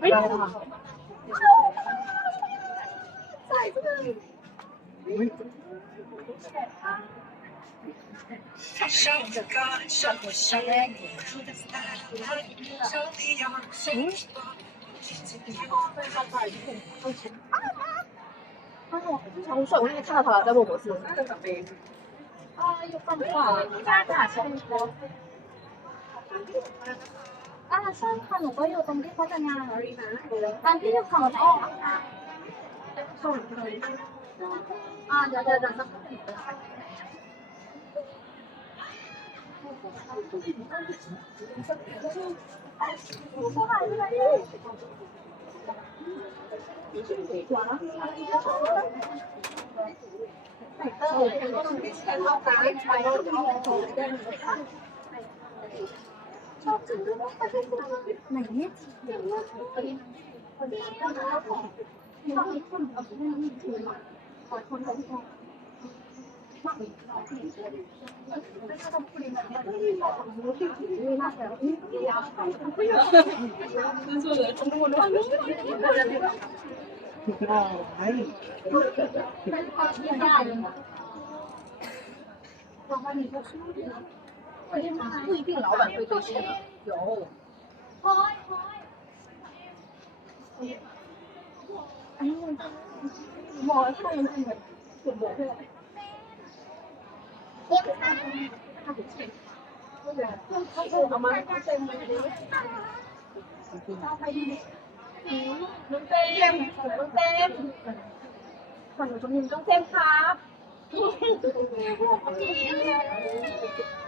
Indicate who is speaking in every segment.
Speaker 1: 哎呀！在这个。嗯。啊！他长得帅，我那天看到他了，在问我是。 อ่าใช่ค่ะหนูก็อยู่ตรงที่พัฒนารีนะตอนที่ยู่เขาออกค่ะส่เลยอ่าเดี๋ยวเดี๋ยวเดี๋ยวสักพักหนึ่งใส่เตอร์ตรงที่ฉันเข้าไปไปตรงที่ นูตรง นี้ต้องเต็มครับเราทำตามตรงกันกันเราก็ชูนิ้วโป้งไม่ใช่แบบชูนิ้วโป้งเนาะแต่เราชูนิ้วโป้งได้ไ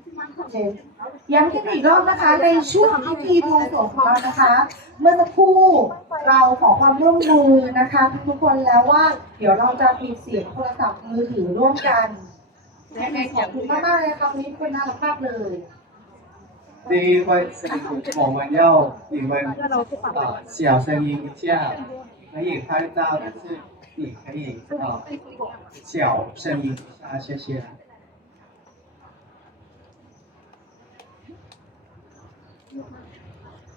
Speaker 1: ย้ำ
Speaker 2: กันอีกรอบนะคะ ในช่วงพิธีบวงสรวงของเรานะคะ เมื่อสักครู่เราขอความร่วมมือนะคะ ทุกๆคนแล้วว่า เดี๋ยวเราจะปิดเสียงโทรศัพท์มือถือร่วมกันยังไงขอบคุณมากๆเลยครับวันนี้เป็นน่ารักมากเลย
Speaker 3: 第一位是我们要你们呃小声音一下，可以拍照，但是你可以呃小声音一下，谢谢。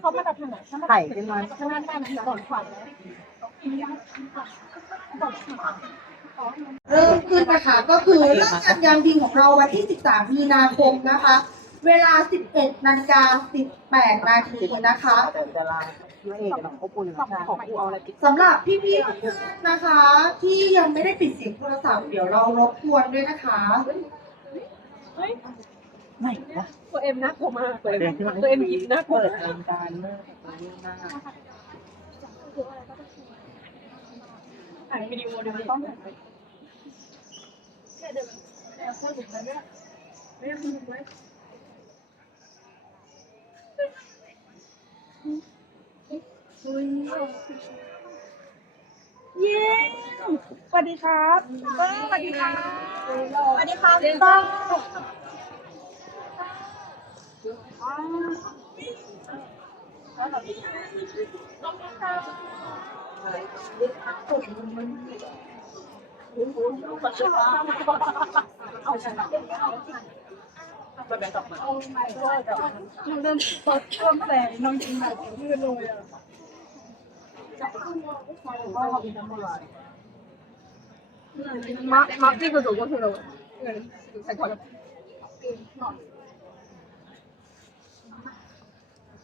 Speaker 4: เขา
Speaker 1: มาจากทางไหน
Speaker 4: ไข่เป็นมัน
Speaker 1: ข้างหน้าได้นะก่อนขวัญแล้ว
Speaker 2: เริ่มขึ้นนะคะก็คือเริ่มงานยามดีของเราวันที่ 13 มีนาคมนะคะ เวลา 11นาฬิกา18นาทีนะคะ
Speaker 4: แต่เวลาไม่เอกเราก็ปุ่นของของกูเอาอะไรติด
Speaker 2: สำหรับพี่ๆเพื่อนๆนะคะ ที่ยังไม่ได้ปิดเสียงโทรศัพท์เดี๋ยวเรารบกวนด้วยนะคะ
Speaker 4: ไหนวะ
Speaker 1: ตัวเอ็มน่ากลัวมากตัวเอ็ม
Speaker 4: เดี๋ยวที่มัน
Speaker 1: ตัวเอ็มยิ้มน่ากลัว
Speaker 4: เปิดทางการเมื่อตรงนี้หน้า
Speaker 1: ถ่ายวิดีโอเดี๋ยวต้องถ่ายไป
Speaker 2: เย้สวัสดีครับเออสวัสดีครับสวัสดีครับต้อง
Speaker 1: Nó đơn thật cơm về nó chỉ là chưa rồi à. 막, 막 찍어줘, 고소로. 응,
Speaker 5: 잘 걸렸어.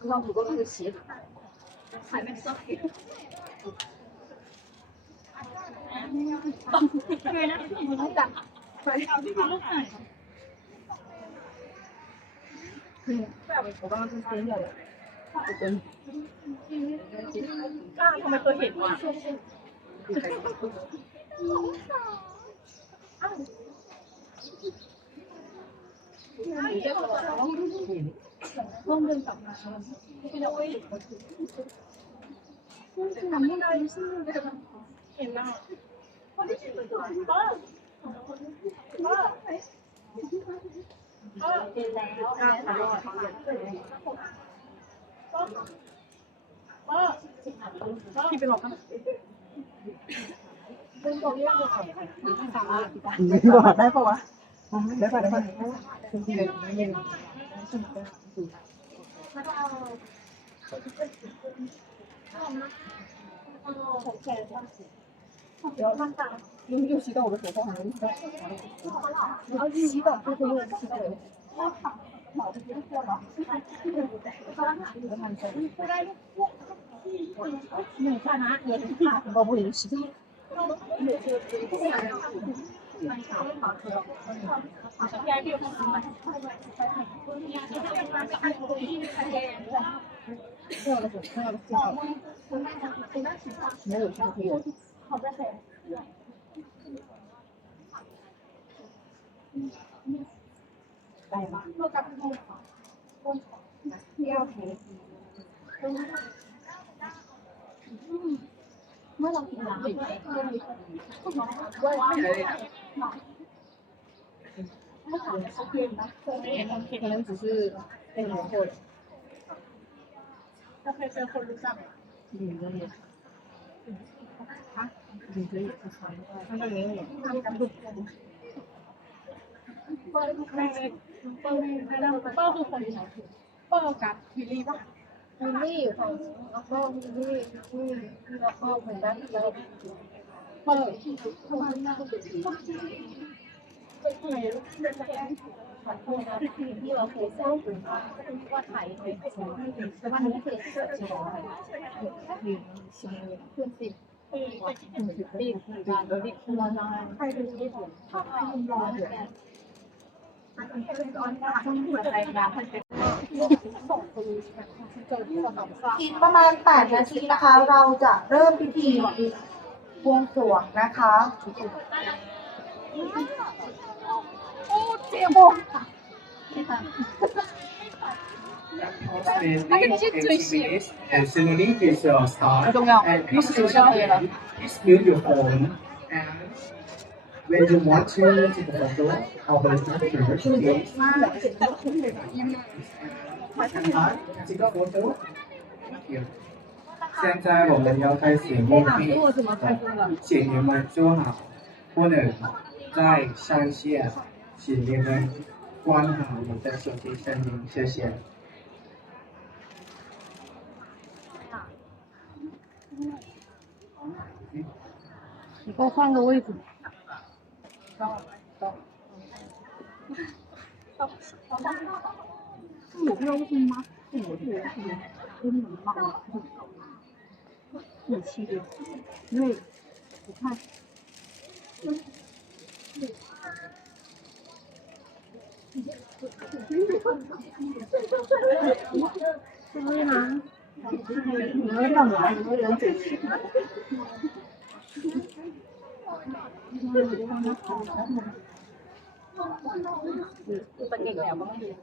Speaker 1: เริ่มตดเริ่มแสงน้องจริงแบบยืดเลยอ่ะ妈妈，这个走过去了，这个太夸张。让土豆那个鞋子，还没上。
Speaker 4: 我刚 ร่วงเดิน
Speaker 1: กลับมาพี่น้อยทำไม่ได้ซึ่เห็นแล้วป้าป้าป้าเห็นแล้วป้าพี่ไปรอข้างหลังเป็น
Speaker 4: ตัวเรียกเลยสามารถได้ปะวะได้ปะได้ปะ แล้เอาของแขกมาเดี๋ยวมันต่างยูยูชิโตะเป็น
Speaker 1: หัวข้อหาลูกแล้เอาชิโตะคื
Speaker 4: อคุณยูชิโตะหมอจะไม่
Speaker 1: กลัวหรอผู้ได้ผู้หนงคณะเรียน
Speaker 5: บอบุริชิโตะ
Speaker 1: มื่อเรากินน้ำ ดื่ม
Speaker 4: 可能只是被人过的，
Speaker 1: เราเคยเป็นคนรู้จัก
Speaker 4: 女的也，啊，女的也不穿，他那没有，他们不
Speaker 1: เปิ้ลเปิ้ลเปิ้ลเปิ้ลคือคนเปิ้ลกับวิลลี่ป่ะ
Speaker 5: มินนี่อยู่ฝั่งนี้แล้วก็มินนี่นี่แล้วก็เหมือนด้านที่เรา
Speaker 1: เปิ้ล
Speaker 5: ที่เราเคยสร้าถึงว่าไทยเลยวันนี้คือเสื้อนเพื่อนสิ
Speaker 1: ปีกการดิคุณนายใครเป็นที่ผมชอบไปยินร้อนแกออนน์หัวใจร้านพันเนส่งคนเจอที่สนามสร้าง
Speaker 2: อีกประมาณ 8 นาทีนะคะ เราจะเริ่มพิธี บวงสรวงนะคะ
Speaker 1: โอ้เจ็บอ่ะ
Speaker 3: Approximately 80 minutes and ceremony is uh, start.
Speaker 4: 很重要，
Speaker 3: And
Speaker 4: 不
Speaker 3: please
Speaker 4: 是消费了。
Speaker 3: please mute your phone and when you want to take a photo of the structure, please and hard take a photo. Thank you. 现在我们要开始目的，请你们坐好，不能再上线，请你们关好你的手机声音，谢谢。
Speaker 4: 你给我换个位置。
Speaker 1: 我不知道为什么吗？我觉得是真的棒，武器的瑞，我看。对吗？你们干嘛？你们人最轻。bên cạnh lẻo có gì?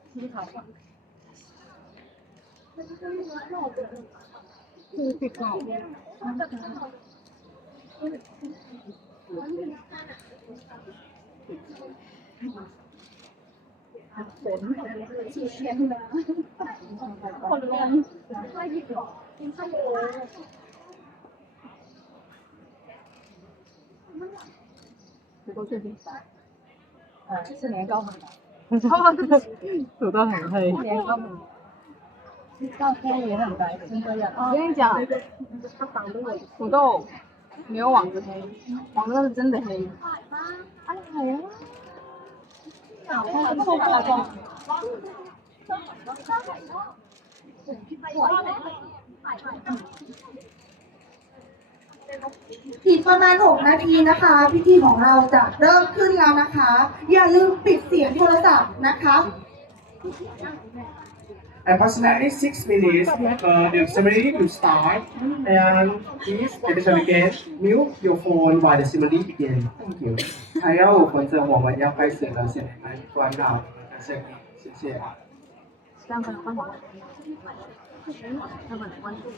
Speaker 1: กแล้วก็ไม่ดีที่เขาคือติดเก่า คนลงค่อยหยิบหรอค่อยโยน
Speaker 4: 不够确定。
Speaker 1: 呃，是年糕很大，
Speaker 4: 土豆很黑，
Speaker 1: 年糕很 大，黑也很白，真这样。
Speaker 4: 我跟你讲，
Speaker 1: 它挡着我。
Speaker 4: 土豆没有网子黑，网子是真的黑。
Speaker 1: 哎呀，我受不了这种。
Speaker 2: อีกประมาณ 6 นาทีนะคะ พิธีของเราจะเริ่มขึ้นแล้วนะคะ อย่าลืมปิดเสียงโทรศัพท์นะคะ
Speaker 3: Approximately six minutes, uh, the ceremony will start. And please, attention again, mute your phone while the ceremony begins. Thank you. 还有五分钟，我们要开始了，现在关掉你们的声音，谢谢。
Speaker 1: 这样可能关好了。要不然关注。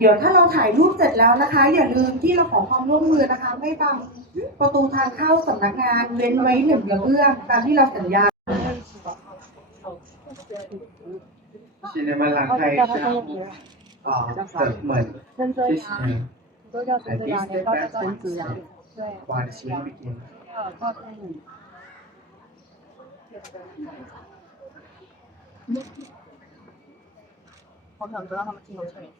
Speaker 2: เดี๋ยวถ้าเราถ่ายรูปเสร็จแล้วนะคะ อย่าลืมที่เราขอความร่วมมือนะคะ ไม่บังประตูทางเข้าสำนักงานเว้นไว้หนึ่งกระเบื้องตามที่เราสัญญา
Speaker 3: 请你们来看一下啊的门，谢谢。
Speaker 5: 都叫陈子阳，年糕叫陈子阳。对，
Speaker 3: while the ceremony begins.
Speaker 5: 告诉你。
Speaker 1: 我想知道他们镜头前面。
Speaker 5: 他们是投资方和公关机的背后老板。对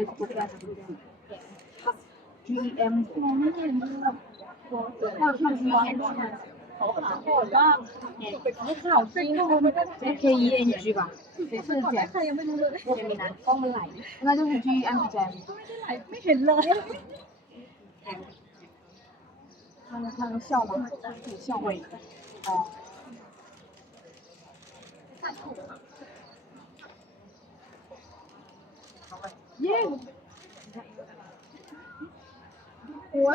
Speaker 1: ด็กโกโก้ได้ GM มองไม่เห็นเล 你好，是因为我们这 K E N G 吧？谁是 J？也没拿，帮我们来。那就是 G M J。哎，没人了。他能他能笑吗？笑会。哦。耶！我。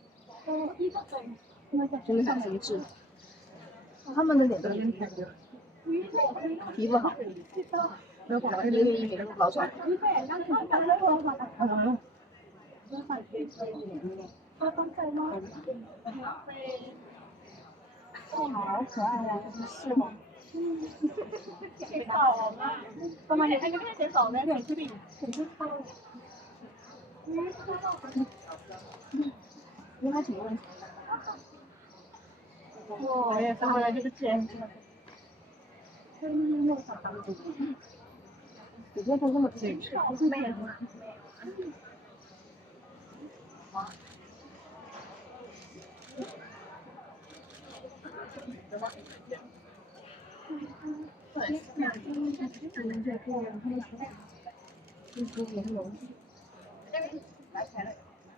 Speaker 1: 真的很精致。他们的脸都是偏的，皮肤好，没有广告，这个医美的老帅。嗯。好可爱呀、啊，是吗？
Speaker 5: 洗手嘛，同埋你喺嗰边洗手咧，佢出边成出包。
Speaker 1: 应该挺多人。
Speaker 5: 哇，哎呀，上回来就是尖。
Speaker 1: 我觉得都这么精致，不是美吗？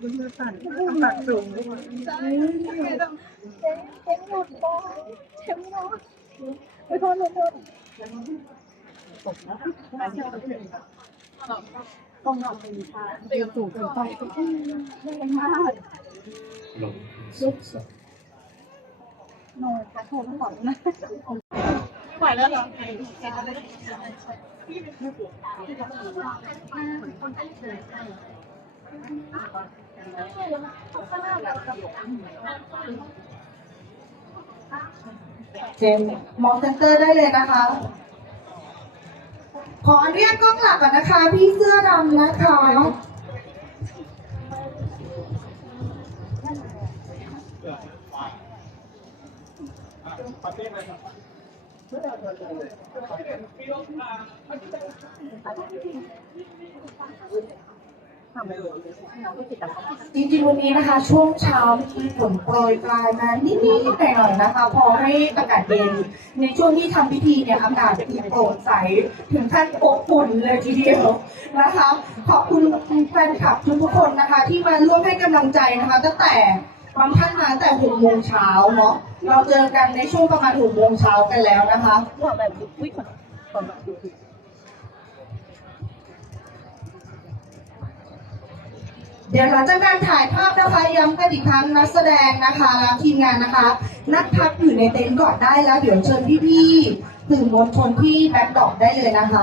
Speaker 1: บุญมาสั่นปากสูงใช่เจ๊เจ๊หมดบอเจ๊หมดไปทอนเลยเถอะ
Speaker 5: ล้องนอนเป็นชาเป็น
Speaker 1: สูงเกินไปแรงมาก
Speaker 3: ลงสุ
Speaker 1: ดสุดนอนกระโถนก่อนนะ
Speaker 5: ไหวแล้วเหรอพี่
Speaker 1: เป็นผู้ปกครองคนที่
Speaker 2: เฉยใจ เจมมองเซนเตอร์ได้เลยนะคะ ขออนุญาตกล้องหลักก่อนนะคะ พี่เสื้อดำนะคะ จริงๆวันนี้นะคะ ช่วงเช้ามีฝนโปรยปลายมานิดๆหน่อยๆนะคะ พอให้อากาศเย็น ในช่วงที่ทำพิธีเนี่ยอากาศคือโปร่งใสถึงขั้นอบอุ่นเลยทีเดียวนะคะ ขอบคุณแฟนคลับทุกๆคนนะคะ ที่มาร่วมให้กำลังใจนะคะ ตั้งแต่บางท่านมาตั้งแต่หกโมงเช้าเนาะเราเจอกันในช่วงประมาณหกโมงเช้ากันแล้วนะคะ
Speaker 1: ว่าแบบอุ้ยคนคนแบบดู
Speaker 2: เดี๋ยวหลังจากการถ่ายภาพนะคะย้ำกันอีกครั้งนักแสดงนะคะแล้วทีมงานนะคะ นัดพักอยู่ในเต็นท์ก่อนได้แล้ว เดี๋ยวเชิญพี่ๆสื่อมวลชนที่แบ็คดรอปได้เลยนะคะ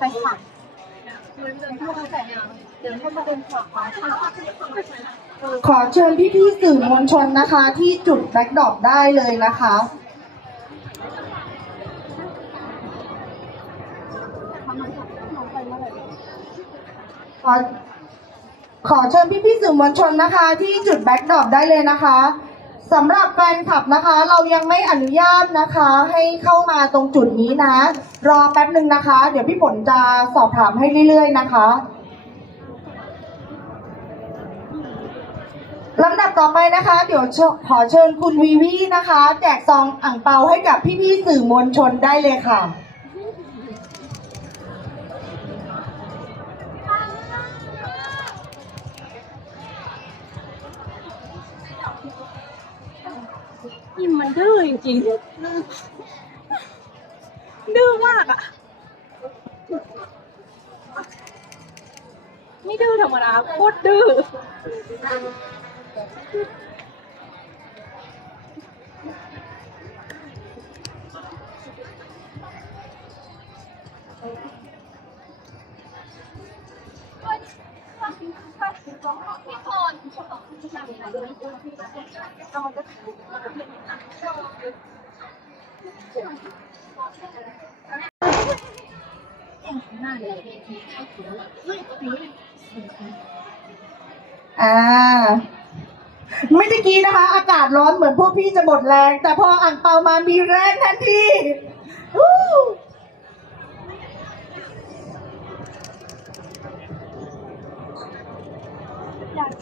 Speaker 1: ไปค่ะเดินเข้ามาแต่เดินเข้ามาเป็นขวา
Speaker 2: ขอเชิญพี่ๆสื่อมวลชนนะคะ ที่จุดแบ็คดรอปได้เลยนะคะขอขอเชิญพี่ๆสื่อมวลชนนะคะ ที่จุดแบ็คดรอปได้เลยนะคะ สำหรับแฟนคลับนะคะ เรายังไม่อนุญาตนะคะ ให้เข้ามาตรงจุดนี้นะ รอแป๊บหนึ่งนะคะ เดี๋ยวพี่ฝนจะสอบถามให้เรื่อย ๆ นะคะลำดับต่อไปนะคะ เดี๋ยวขอเชิญคุณวีวีนะคะ แจกซองอ่างเปาให้กับพี่ๆสื่อมวลชนได้เลยค่ะ
Speaker 1: ยิมมันดื้อจริงๆ ดื้อมากอะ ไม่ดื้อธรรมดาโคตรดื้อ
Speaker 2: อ่าไม่ได้กี้นะคะ อากาศร้อนเหมือนพวกพี่จะหมดแรง แต่พออ่างเปามามีแรงทันที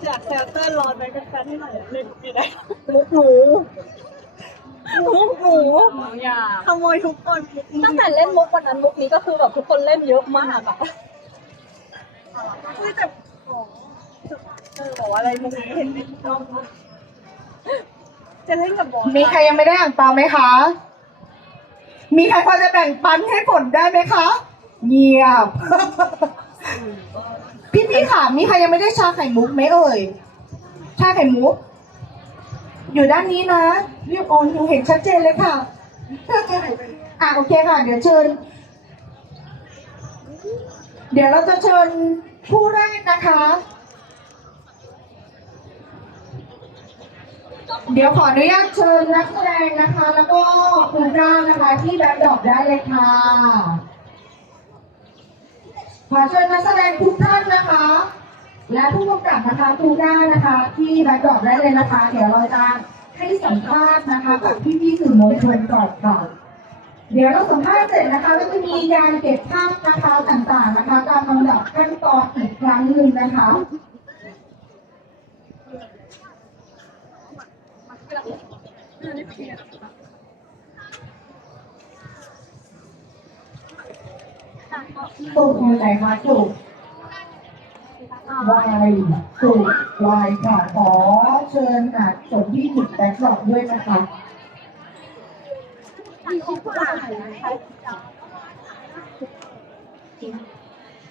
Speaker 1: อยากอยากแซวเตอร์ร้อนไปกันแฟนให้หน่อยเล่นไม่ได้มุกหนูมุกหนูอยากขโมยทุกคนตั้งแต่เล่นมุกวันนั้นมุกนี้ก็คือแบบทุกคนเล่นเยอะมากอะคือแต่เออบอกว่าอะไรมุกนี้เห็นไหมจะเล่นกับบอส
Speaker 2: มีใครยังไม่ได้อ่างเปาไหมคะ มีใครพอจะแบ่งปันให้ผลได้ไหมคะ เงียบ พี่พี่ค่ะ มีใครยังไม่ได้ชาไข่มุกไหมเอ่ย ชาไข่มุก อยู่ด้านนี้นะเรียบโอนหนูเห็นชัดเจนเลยค่ะอะโอเคค่ะ เดี๋ยวเชิญ เดี๋ยวเราจะเชิญผู้แรกนะคะ เดี๋ยวขออนุญาตเชิญนักแสดงนะคะ แล้วก็คุณก้านะคะที่แบ็คดรอปได้เลยค่ะ ขอเชิญนักแสดงทุกท่านนะคะ และผู้กำกับนะคะครูก้านะคะ ที่แบ็คดรอปได้เลยนะคะ เดี๋ยวเราจะให้สัมภาษณ์นะคะกับพี่พี่สื่อมวลชนก่อนค่ะเดี๋ยวเราสัมภาษณ์เสร็จนะคะก็จะมีการเก็บภาพนะคะต่างๆนะคะตามลำดับขั้นตอนอีกครั้งหนึ่งนะคะสู ตรอยู่ไหนคะสูตรวายสูตรวายค่ะ ขอเชิญค่ะส่วนที่จุดแบ็คดรอปด้วยนะคะ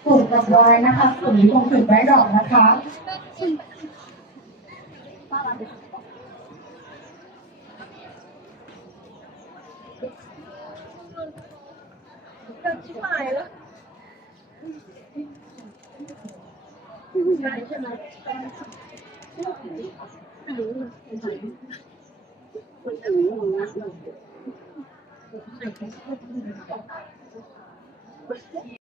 Speaker 2: สูตรกับวายนะคะสูตรตรงจุดแบ็คดรอปนะคะ
Speaker 5: เดิ
Speaker 1: นชิบหายแล้วใช่ใช่ไหม